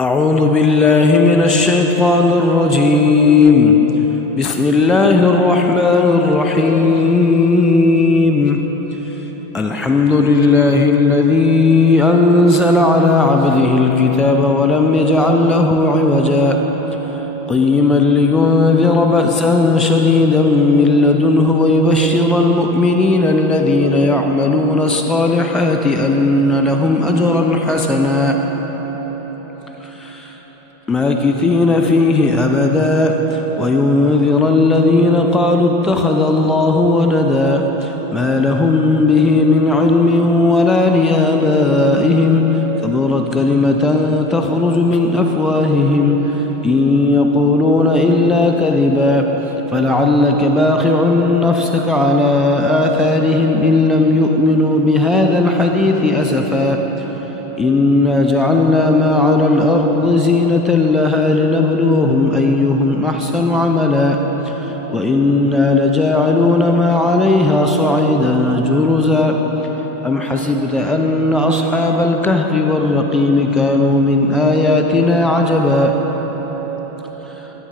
أعوذ بالله من الشيطان الرجيم. بسم الله الرحمن الرحيم. الحمد لله الذي أنزل على عبده الكتاب ولم يجعل له عوجا قيما لينذر بأسا شديدا من لدنه ويبشر المؤمنين الذين يعملون الصالحات أن لهم أجرا حسنا ماكثين فيه أبدا وينذر الذين قالوا اتخذ الله ولدا ما لهم به من علم ولا لآبائهم كبرت كلمة تخرج من أفواههم إن يقولون إلا كذبا فلعلك باخع نفسك على آثارهم إن لم يؤمنوا بهذا الحديث أسفا إنا جعلنا ما على الأرض زينة لها لنبلوهم أيهم أحسن عملا وإنا لجاعلون ما عليها صعيدا جرزا أم حسبت أن أصحاب الكهف والرقيم كانوا من آياتنا عجبا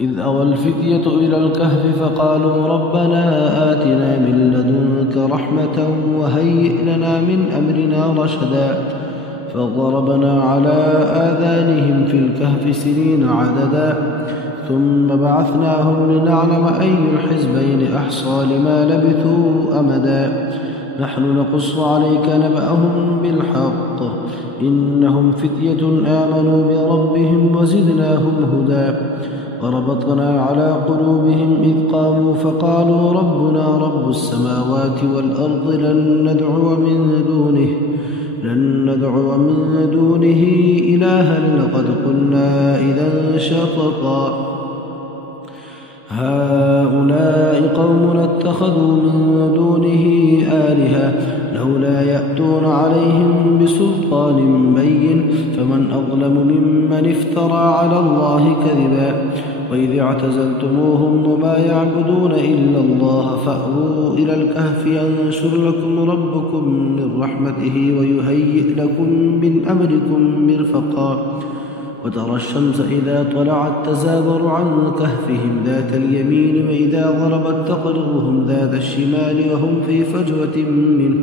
إذ أوى الفتية إلى الكهف فقالوا ربنا آتنا من لدنك رحمة وهيئ لنا من أمرنا رشدا فضربنا على آذانهم في الكهف سنين عددا ثم بعثناهم لنعلم أي الحزبين أحصى لما لبثوا أمدا نحن نقص عليك نبأهم بالحق إنهم فتية آمنوا بربهم وزدناهم هدى وربطنا على قلوبهم إذ قاموا فقالوا ربنا رب السماوات والأرض لن ندعو من دونه إلها لقد قلنا إذا شططا هؤلاء قوم اتخذوا من دونه آلهة لولا يأتون عليهم بسلطان بين فمن أظلم ممن افترى على الله كذبا وإذ اعتزلتموهم وما يعبدون إلا الله فأووا إلى الكهف ينشر لكم ربكم من رحمته ويهيئ لكم من أمركم مرفقا وترى الشمس إذا طلعت تزاور عن كهفهم ذات اليمين وإذا غربت تقرضهم ذات الشمال وهم في فجوة منه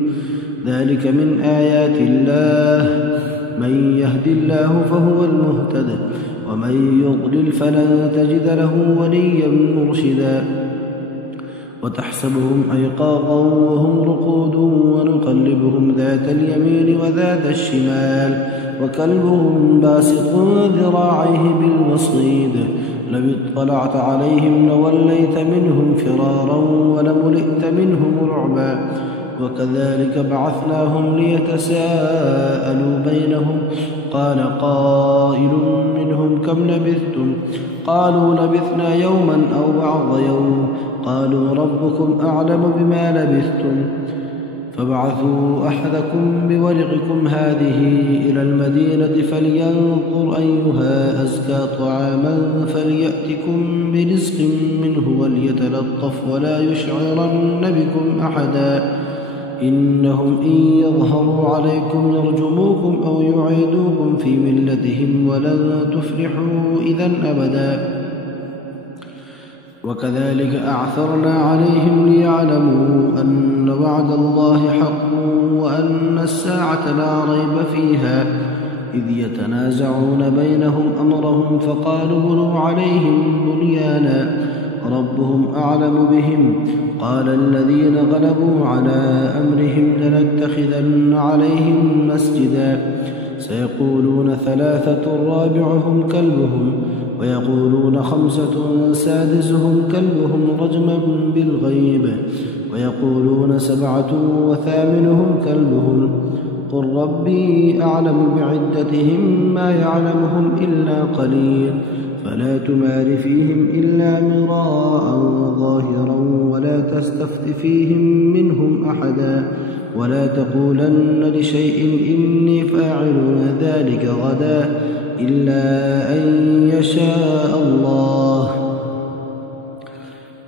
ذلك من آيات الله من يهد الله فهو المهتد ومن يضلل فلن تجد له وليا مرشدا وتحسبهم أيقاظا وهم رقود ونقلبهم ذات اليمين وذات الشمال وكلبهم باسط ذراعيه بالوصيد لو اطلعت عليهم لوليت منهم فرارا ولملئت منهم رعبا وكذلك بعثناهم ليتساءلوا بينهم قال قائل منهم كم لبثتم قالوا لبثنا يوما أو بعض يوم قالوا ربكم أعلم بما لبثتم فابعثوا أحدكم بورقكم هذه إلى المدينة فلينظر أيها أزكى طعاما فليأتكم برزق منه وليتلطف ولا يشعرن بكم أحدا إنهم إن يظهروا عليكم يرجموكم أو يعيدوكم في ملتهم ولن تفلحوا إذا أبدا وكذلك أعثرنا عليهم ليعلموا أن وعد الله حق وأن الساعة لا ريب فيها إذ يتنازعون بينهم أمرهم فقالوا بنوا عليهم بنيانا ربهم أعلم بهم قال الذين غلبوا على أمرهم لنتخذن عليهم مسجدا سيقولون ثلاثة رابعهم كلبهم ويقولون خمسة سادسهم كلبهم رجما بالغيب ويقولون سبعة وثامنهم كلبهم قل ربي أعلم بعدتهم ما يعلمهم إلا قليل فلا تمار فيهم إلا مراء ظاهرا ولا تستفت فيهم منهم أحدا ولا تقولن لشيء إني فاعل ذلك غدا إلا أن يشاء الله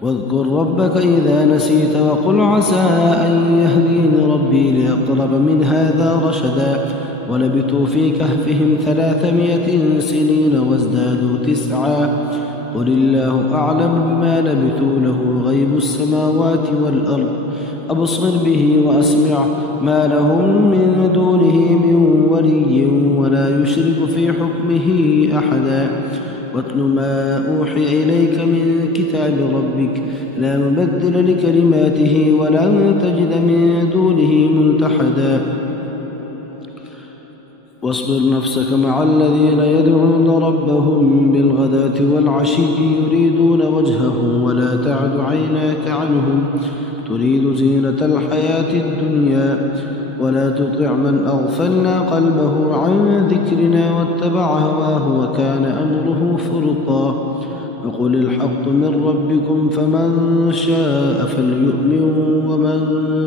واذكر ربك إذا نسيت وقل عسى أن يهديني ربي لأقرب من هذا رشدا ولبثوا في كهفهم 300 سنين وازدادوا 9. قل الله أعلم بما لبثوا له غيب السماوات والأرض أبصر به وأسمع ما لهم من دونه من ولي ولا يشرك في حكمه أحدا. واتل ما أوحي إليك من كتاب ربك لا مبدل لكلماته ولن تجد من دونه ملتحدا. واصبر نفسك مع الذين يدعون ربهم بالغداة والعشي يريدون وجهه ولا تعد عيناك عنهم تريد زينة الحياة الدنيا ولا تطع من أغفلنا قلبه عن ذكرنا واتبع هواه وكان أمره فرطا. وقل الحق من ربكم فمن شاء فليؤمن ومن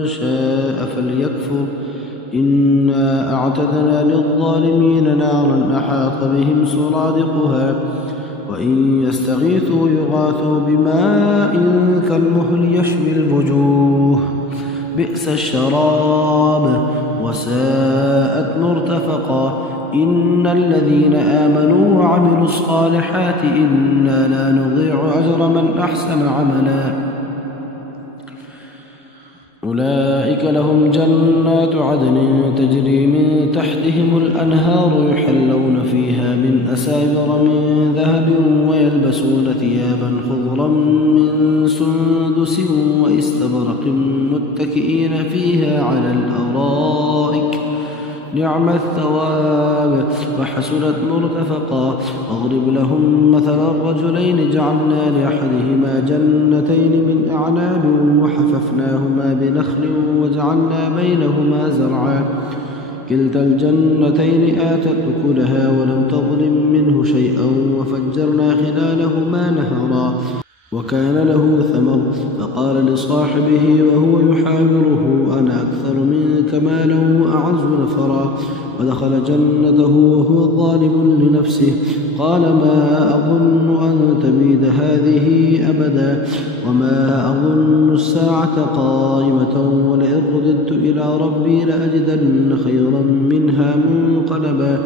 شاء فليكفر إنا أعتدنا للظالمين نارا أحاط بهم سرادقها وإن يستغيثوا يغاثوا بماء كالمهل يشوي الوجوه بئس الشراب وساءت مرتفقا. إن الذين آمنوا وعملوا الصالحات إنا لا نضيع أجر من أحسن عملا. أولئك لهم جنات عدن تجري من تحتهم الأنهار يحلون فيها من أساور من ذهب ويلبسون ثيابا خضرا من سندس واستبرق متكئين فيها على الأرائك نعم الثواب وحسنت مرتفقا. واضرب لهم مثلا الرجلين جعلنا لأحدهما جنتين من أعناب وحففناهما بنخل وجعلنا بينهما زرعا كلتا الجنتين آتت أكلها ولم تظلم منه شيئا وفجرنا خلالهما نهرا وكان له ثمر. فقال لصاحبه وهو يحاوره أنا أكثر منك مالا وأعز نفرا. ودخل جنته وهو ظالم لنفسه قال ما أظن أن تبيد هذه أبدا وما أظن الساعة قائمة ولئن رددت إلى ربي لأجدن خيرا منها منقلبا.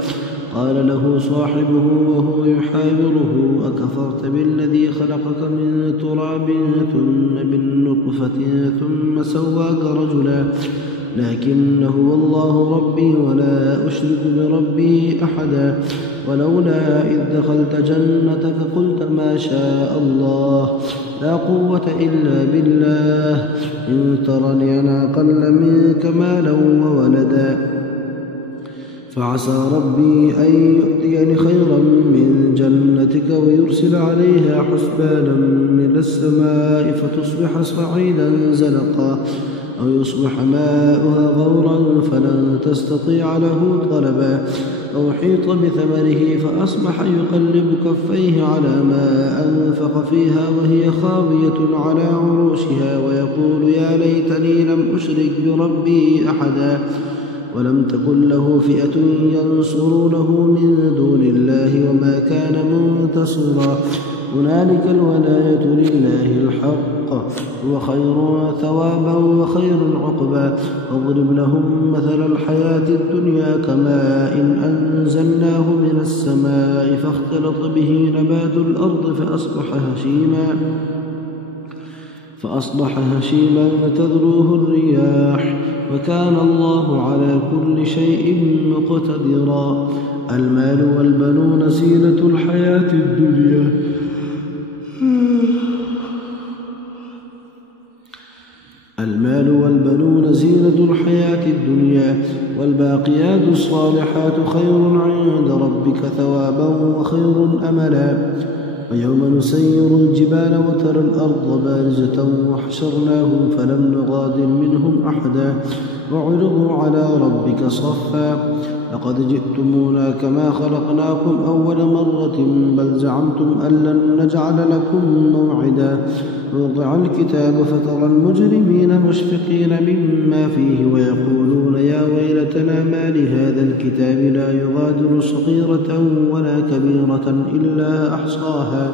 قال له صاحبه وهو يحاوره أكفرت بالذي خلقك من تراب ثم من نطفة ثم سواك رجلا لكن هو الله ربي ولا أشرك بربي أحدا. ولولا إذ دخلت جنتك قلت ما شاء الله لا قوة إلا بالله إن ترني أنا أقل منك مالا وولدا فعسى ربي أن يؤتيني خيرا من جنتك ويرسل عليها حسبانا من السماء فتصبح صعيدا زلقا أو يصبح ماؤها غورا فلن تستطيع له طلبا. أو حيط بثمره فأصبح يقلب كفيه على ما أنفق فيها وهي خاوية على عروشها ويقول يا ليتني لم أشرك بربي أحدا. ولم تكن له فئة ينصرونه من دون الله وما كان منتصرا. هنالك الولاية لله الحق هو خير ثوابا وخير عقبا. واضرب لهم مثل الحياة الدنيا كماء إن أنزلناه من السماء فاختلط به نبات الأرض فأصبح هشيما تذروه الرياح وكان الله على كل شيء مقتدرا. المال والبنون زينة الحياة الدنيا والباقيات الصالحات خير عند ربك ثوابا وخير أملا. ويوم نسير الجبال وترى الأرض بارزة وحشرناهم فلم نغادر منهم أحدا وعرضوا على ربك صفا لقد جئتمونا كما خلقناكم أول مرة بل زعمتم أن لن نجعل لكم موعدا. ووضع الكتاب فترى المجرمين مشفقين مما فيه ويقولون يا ويلتنا ما لهذا الكتاب لا يغادر صغيرة ولا كبيرة إلا أحصاها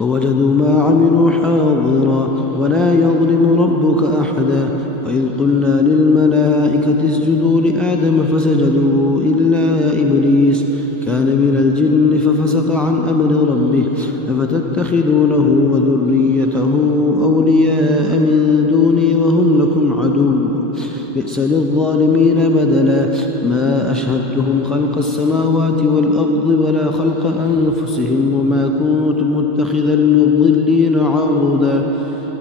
ووجدوا ما عملوا حاضرا ولا يظلم ربك أحدا. وإذ قلنا للملائكة اسجدوا لآدم فسجدوا إلا إبليس كان من الجن ففسق عن أمر ربه أفتتخذونه وذريته أولياء من دوني وهم لكم عدو بئس للظالمين بدلا ما أشهدتهم خلق السماوات والأرض ولا خلق أنفسهم وما كنت متخذ المضلين عضدا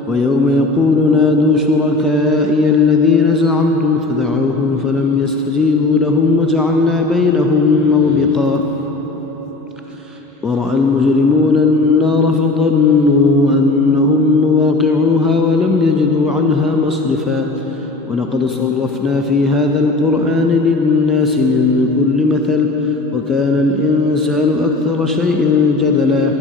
ويوم يقول نادوا شركائي الذين زعمتم فدعوهم فلم يستجيبوا لهم وجعلنا بينهم موبقا ورأى المجرمون النار فظنوا أنهم مواقعوها ولم يجدوا عنها مصرفا ولقد صرفنا في هذا القرآن للناس من كل مثل وكان الإنسان أكثر شيء جدلا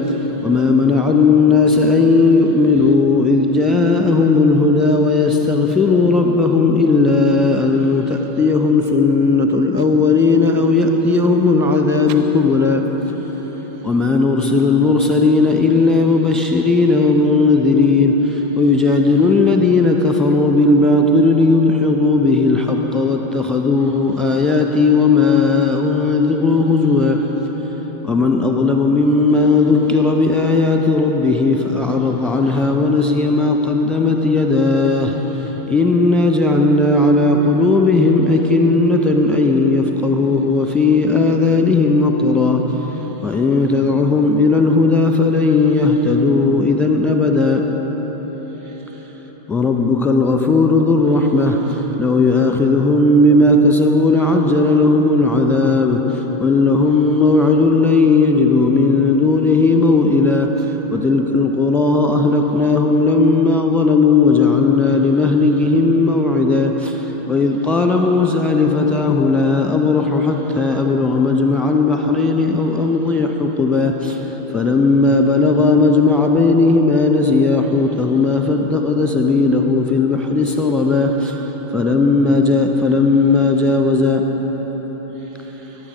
وما منع الناس أن يؤمنوا إذ جاءهم الهدى ويستغفروا ربهم إلا أن تأتيهم سنة الأولين أو يأتيهم العذاب قبلا وما نرسل المرسلين إلا مبشرين ومنذرين ويجادل الذين كفروا بالباطل ليدحضوا به الحق واتخذوه آياتي وما أنذروا هزوا ومن أظلم ممن ذكر بآيات ربه فأعرض عنها ونسي ما قدمت يداه إنا جعلنا على قلوبهم أكنة أن يفقهوه وفي آذانهم وقرا وإن تدعهم إلى الهدى فلن يهتدوا إذا أبدا وربك الغفور ذو الرحمة لو يؤاخذهم بما كسبوا لعجل لهم العذاب ولهم موعد لن يجدوا من دونه موئلا وتلك القرى أهلكناهم لما ظلموا وجعلنا لمهلكهم موعدا وإذ قال موسى لفتاه لا أبرح حتى أبلغ مجمع البحرين أو أمضي حقبا فلما بلغا مجمع بينهما نسيا حوتهما فاتخذ سبيله في البحر سربا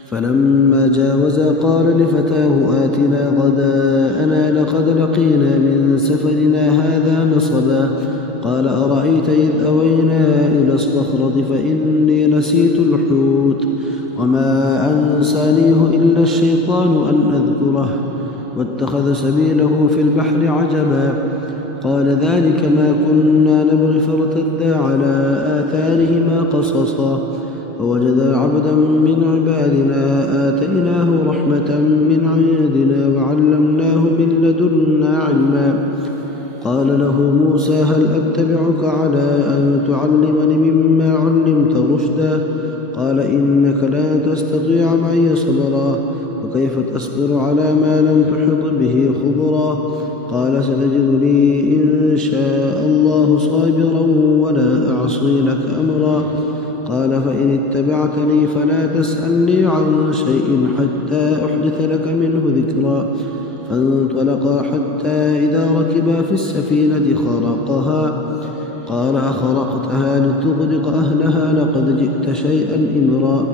فلما جاوزا قال لفتاه آتنا غداءنا لقد لقينا من سفرنا هذا نصبا قال أرأيت إذ أوينا إلى الصخرة فإني نسيت الحوت وما أنسانيه إلا الشيطان أن أذكره واتخذ سبيله في البحر عجبا قال ذلك ما كنا نبغي فارتدا على آثارهما قصصا فوجدا عبدا من عبادنا آتيناه رحمة من عندنا وعلمناه من لدنا علما قال له موسى هل أتبعك على أن تعلمني مما علمت رشدا قال إنك لا تستطيع معي صبرا وكيف تصبر على ما لم تحط به خبرا قال ستجدني إن شاء الله صابرا ولا أعصي لك أمرا قال فإن اتبعتني فلا تسألني عن شيء حتى أحدث لك منه ذكرا فانطلقا حتى إذا ركبا في السفينة خرقها قال أخرقتها لتغرق أهلها لقد جئت شيئا إمرا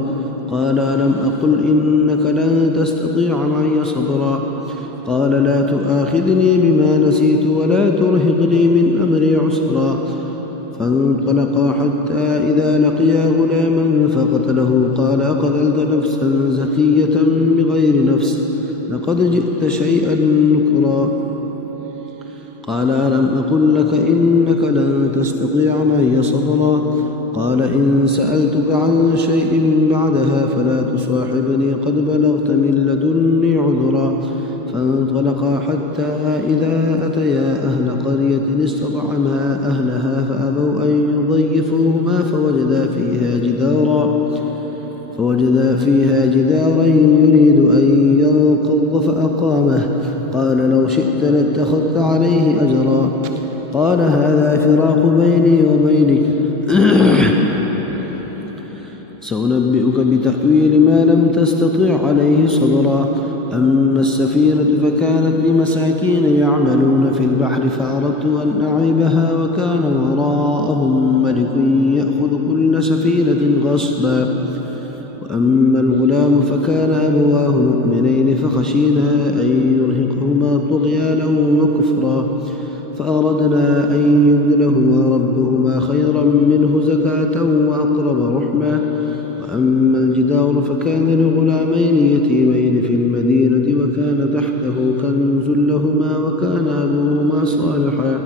قال ألم أقل إنك لن تستطيع معي صبرا قال لا تؤاخذني بما نسيت ولا ترهقني من أمري عسرا فانطلقا حتى إذا لقيا غلاما فقتله قال أقتلت نفسا زكية بغير نفس لقد جئت شيئا نكرا قال ألم أقل لك إنك لن تستطيع معي صبرا قال إن سألتك عن شيء بعدها فلا تصاحبني قد بلغت من لدني عذرا فانطلقا حتى إذا أتيا أهل قرية استطعما أهلها فأبوا أن يضيفوهما فوجدا فيها جدارا يريد أن ينقض فأقامه قال لو شئت لاتخذت عليه أجرا قال هذا فراق بيني وبينك سأنبئك بتأويل ما لم تستطع عليه صبرا أما السفينة فكانت لمساكين يعملون في البحر فأردت أن أعيبها وكان وراءهم ملك يأخذ كل سفينة غصبا وأما الغلام فكان أبواه مؤمنين فخشينا أن يرهقهما طغيانا وكفرا فأردنا أن يبدلهما ربهما خيرا منه زكاة وأقرب رحما. وأما الجدار فكان لغلامين يتيمين في المدينة وكان تحته كنز لهما وكان أبوهما صالحا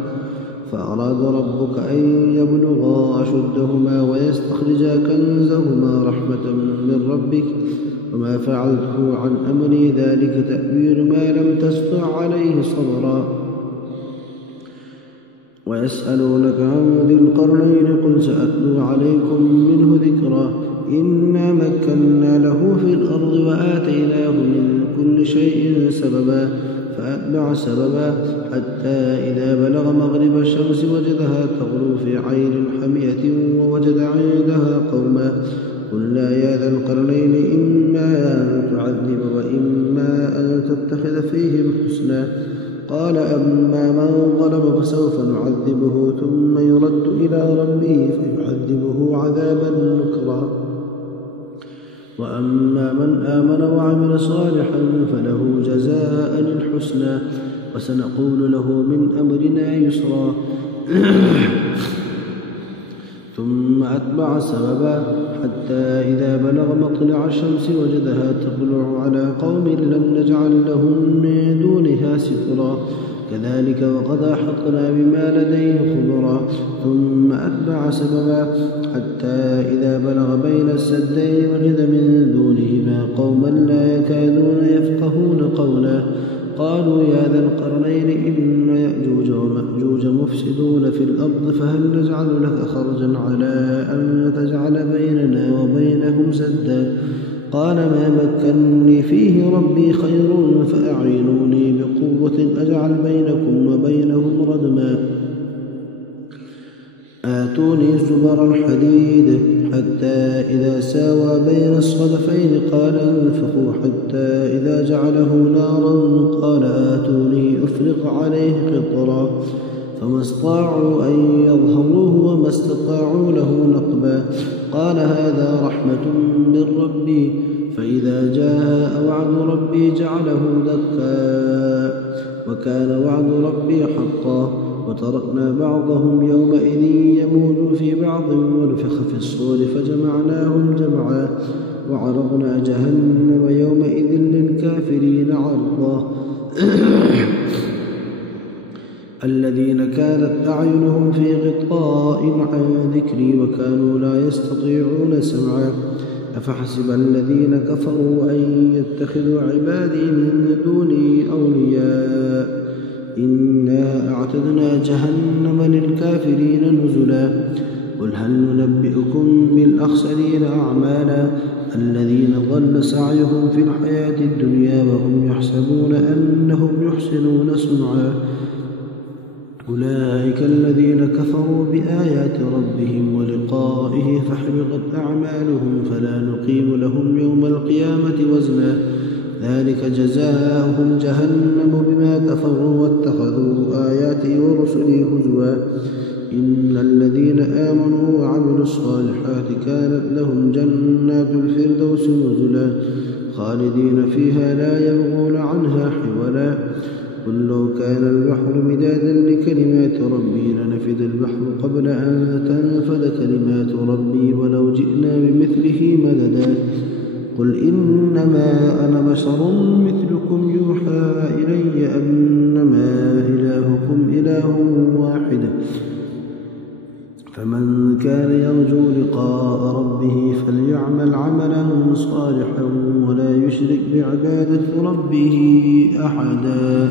فأراد ربك أن يبلغا أشدهما ويستخرجا كنزهما رحمة من ربك وما فعلته عن أمري ذلك تأويل ما لم تستطع عليه صبرا. ويسألونك عن ذي القرنين قل سأتلو عليكم منه ذكرا. إنا مكنا له في الأرض وآتيناه من كل شيء سببا فأتبع سببا حتى إذا بلغ مغرب الشمس وجدها تغرو في عين حمية ووجد عندها قوما قلنا يا ذا القرنين إما أن تعذب وإما أن تتخذ فيهم حسنا. قال أما من ظلم فسوف نعذبه ثم يرد إلى ربه فيعذبه عذابا نكرا. وأما من آمن وعمل صالحا فله جزاء الحسنى وسنقول له من أمرنا يسرا. ثم أتبع سببا حتى إذا بلغ مطلع الشمس وجدها تطلع على قوم لم نجعل لهم من دونها سترا كذلك وقد أحطنا بما لديه خبرا. ثم أتبع سببا حتى إذا بلغ بين السدين وجد من دونهما قوما لا يكادون يفقهون قولا قالوا يا ذا القرنين إن يأجوج ومأجوج مفسدون في الأرض فهل نجعل لك خرجا على أن تجعل بيننا وبينهم سدا. قال ما مكنني فيه ربي خير فأعينوني بقوة أجعل بينكم وبينهم ردما. آتوني زبر الحديد حتى إذا ساوى بين الصدفين قال انفخوا حتى إذا جعله نارا قال آتوني أفرغ عليه قطرا فما استطاعوا أن يظهروه وما استطاعوا له نقبا. قال هذا رحمة من ربي فإذا جاء وعد ربي جعله دكا وكان وعد ربي حقا. وتركنا بعضهم يومئذ يموج في بعض ونفخ في الصور فجمعناهم جمعا وعرضنا جهنم يومئذ للكافرين عرضا. الذين كانت أعينهم في غطاء عن ذكري وكانوا لا يستطيعون سمعا. أفحسب الذين كفروا أن يتخذوا عبادي من دوني أولياء إنا أعتدنا جهنم للكافرين نزلا. قل هل ننبئكم بالأخسرين أعمالا الذين ضل سعيهم في الحياة الدنيا وهم يحسبون أنهم يحسنون صنعا. أولئك الذين كفروا بآيات ربهم ولقائه فحبطت أعمالهم فلا نقيم لهم يوم القيامة وزنا ذلك جزاؤهم جهنم بما كفروا واتخذوا آياتي ورسلي هزوا. إن الذين آمنوا وعملوا الصالحات كانت لهم جنات الفردوس نزلا خالدين فيها لا يبغون عنها حولا. قل لو كان البحر مدادا لكلمات ربي لنفد البحر قبل أن تنفد كلمات ربي ولو جئنا بمثله مددا. قل إنما أنا بشر مثلكم يوحى إلي أنما إلهكم إله واحد فمن كان يرجو لقاء ربه فليعمل عملا صالحا ولا يشرك بعبادة ربه أحدا.